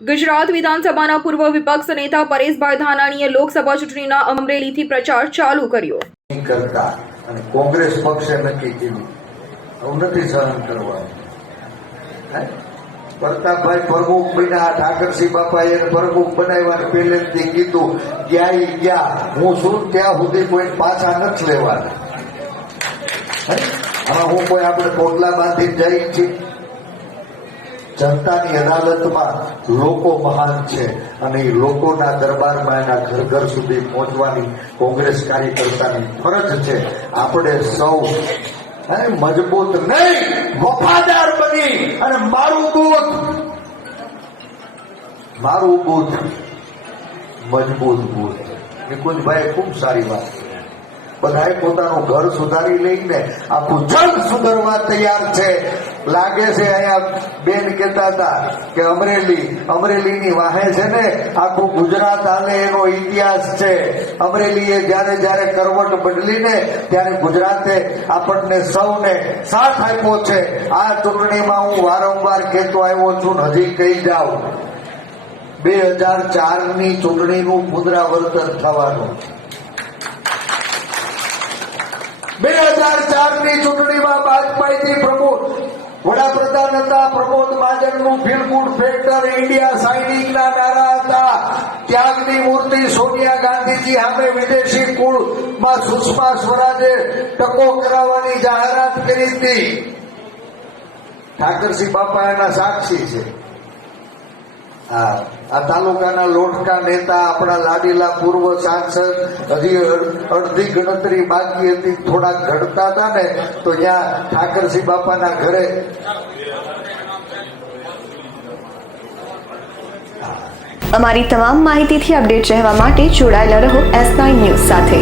ગુજરાત વિધાનસભાના પૂર્વ વિપક્ષ નેતા પરેશભાઈ ધાનાણીએ લોકસભા ચૂંટણીના અમરેલીથી પ્રચાર ચાલુ કર્યો. કરતા અને કોંગ્રેસ પક્ષે નક્કી કીધું આવું નથી સહન કરવાનું. હે? પ્રતાપભાઈ પ્રમુખ બન્યા ઠાકરસિંહ બાપાએ પ્રમુખ બનાવ્યા પહેલેથી કીધું, ક્યાંય ગયા? હું છું ત્યાં સુધી કોઈ પાછા નથી લેવાના. હે? આમાં હું કોઈ આપણે પોટલા બાંધી જઈ છીએ જનતાની અદાલતમાં લોકો મહાન છે અને લોકોના દરબારમાં એના ઘર ઘર સુધી પહોંચવાની કોંગ્રેસ કાર્યકર્તાની ફરજ છે. આપણે સૌ મજબૂત નહીં, વફાદાર બની અને મારું બૂથ મારું બૂથ મજબૂત બૂથ નિકુંજભાઈ ખૂબ સારી વાત કરી બધાએ પોતાનું ઘર સુધારી લઈને આખું જગ સુધરવા તૈયાર છે. લાગે છે અહીંયા બેન કહેતા હતા કે અમરેલી, અમરેલીની વાહે છે ને આખું ગુજરાત હાલે એનો ઇતિહાસ છે. અમરેલીએ જ્યારે જ્યારે કરવટ બદલીને ત્યારે ગુજરાતે આપણને સૌને સાથ આપ્યો છે. આ ચૂંટણીમાં હું વારંવાર કહેતો આવ્યો છું ને હજી કહી જાઉં. બે હજાર ચારની ચૂંટણીનું પુનરાવર્તન થવાનું છે બે હજાર ચારની ચૂંટણીમાં વાજપેયીજી પ્રમોદ. વડાપ્રધાન હતા Pramod મહાજનનું feel good factor India shining ના નારા હતા. ત્યાગની મૂર્તિ સોનિયા ગાંધીજી સામે વિદેશી કુળમાં સુષ્મા સ્વરાજે ટકો કરાવવાની જાહેરાત કરી હતી. ઠાકરસિંહ બાપા એના સાક્ષી છે. હા. આ તાલુકાના લોટકા નેતા આપણા લાડીલા પૂર્વ સાંસદ, હજી અડધી ગણતરી બાકી હતી, થોડાક ઘડતા હતા ને, તો ત્યાં ઠાકરસિંહ બાપાના ઘરે અમારી તમામ માહિતીથી અપડેટ રહેવા માટે જોડાયેલા રહો એસ નાઇન ન્યૂઝ સાથે.